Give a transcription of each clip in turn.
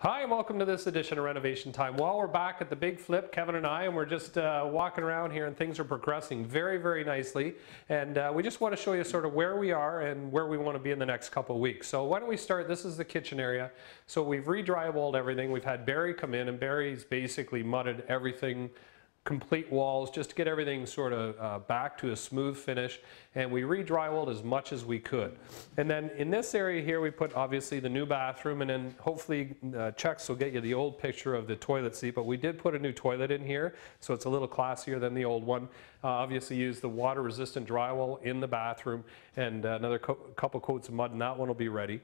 Hi, and welcome to this edition of Renovation Time. Well, we're back at the big flip, Kevin and I, and we're just walking around here, and things are progressing very, very nicely. And we just want to show you sort of where we are and where we want to be in the next couple of weeks. So why don't we start? This is the kitchen area. So we've re-drywalled everything. We've had Barry come in, and Barry's basically mudded everything, complete walls, just to get everything sort of back to a smooth finish, and we re-drywalled as much as we could. And then in this area here we put obviously the new bathroom, and then hopefully Chucks will get you the old picture of the toilet seat, but we did put a new toilet in here, so it's a little classier than the old one. Obviously used the water resistant drywall in the bathroom, and another couple coats of mud, and that one will be ready.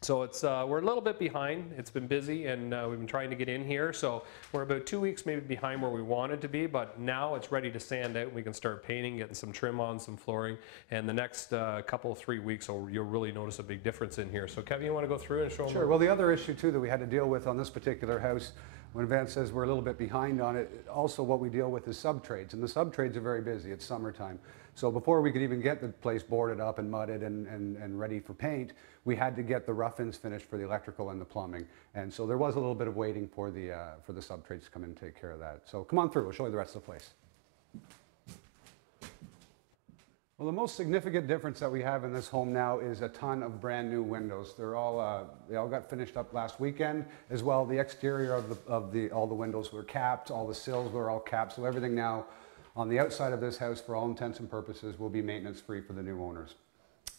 So it's we're a little bit behind. It's been busy, and we've been trying to get in here. So we're about 2 weeks maybe behind where we wanted to be, but now it's ready to sand out. We can start painting, getting some trim on, some flooring, and the next couple, 3 weeks, you'll really notice a big difference in here. So Kevin, you want to go through and show them? Sure. Well, the other issue too that we had to deal with on this particular house, when Vance says we're a little bit behind on it, also what we deal with is sub-trades, and the sub-trades are very busy. It's summertime. So before we could even get the place boarded up and mudded and ready for paint, we had to get the rough-ins finished for the electrical and the plumbing. And so there was a little bit of waiting for the sub-trades to come in and take care of that. So come on through, we'll show you the rest of the place. Well, the most significant difference that we have in this home now is a ton of brand new windows. They all got finished up last weekend. As well, the exterior of all the windows were capped, all the sills were all capped, so everything now on the outside of this house, for all intents and purposes, will be maintenance-free for the new owners.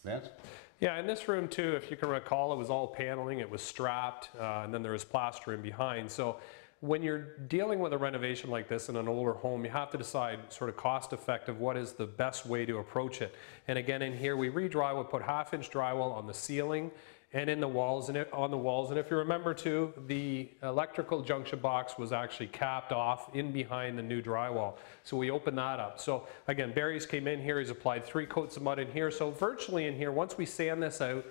Vance? Yeah, in this room too, if you can recall, it was all paneling, it was strapped, and then there was plaster in behind. So when you're dealing with a renovation like this in an older home, you have to decide sort of cost effective, what is the best way to approach it. And again, in here we re-drywall, put 1/2-inch drywall on the ceiling and in the walls, and on the walls. And if you remember too, the electrical junction box was actually capped off in behind the new drywall. So we opened that up. So again, Barry's came in here, he's applied 3 coats of mud in here. So virtually in here, once we sand this out,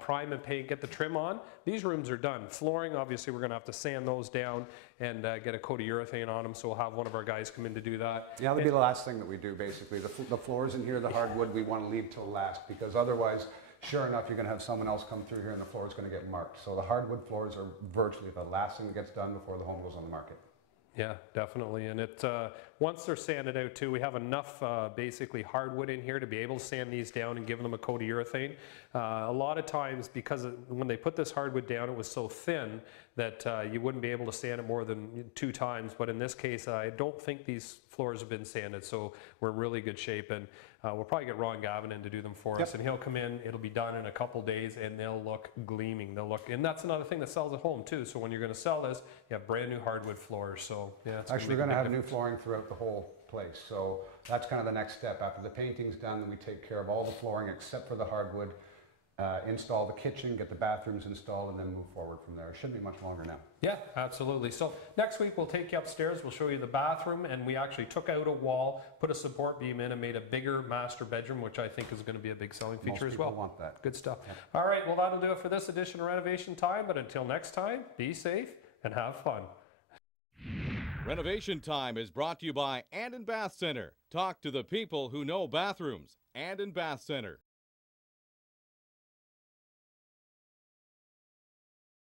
prime and paint, get the trim on, these rooms are done. Flooring, obviously we're gonna have to sand those down and get a coat of urethane on them, so we'll have one of our guys come in to do that. Yeah, that'll be the last thing that we do basically. The floors in here, the hardwood, we wanna leave till last, because otherwise, sure enough, you're going to have someone else come through here and the floor is going to get marked. So the hardwood floors are virtually the last thing that gets done before the home goes on the market. Yeah, definitely. And it once they're sanded out too, we have enough basically hardwood in here to be able to sand these down and give them a coat of urethane. A lot of times, because when they put this hardwood down, it was so thin that you wouldn't be able to sand it more than 2 times. But in this case, I don't think these floors have been sanded, so we're in really good shape. And we'll probably get Ron Gavin in to do them for us, and he'll come in, it'll be done in a couple days, and they'll look gleaming. And that's another thing that sells at home too. So when you're going to sell this, you have brand new hardwood floors. So yeah, it's actually, we're going to have new flooring throughout the whole place. So that's kind of the next step. After the painting's done, then we take care of all the flooring except for the hardwood, install the kitchen, get the bathrooms installed, and then move forward from there. It shouldn't be much longer now. Yeah, absolutely. So next week we'll take you upstairs, we'll show you the bathroom, and we actually took out a wall, put a support beam in, and made a bigger master bedroom, which I think is going to be a big selling feature as well. Most people want that. Good stuff. Yeah. All right, well that'll do it for this edition of Renovation Time, but until next time, be safe and have fun. Renovation Time is brought to you by Anden Bath Center. Talk to the people who know bathrooms. Anden Bath Center.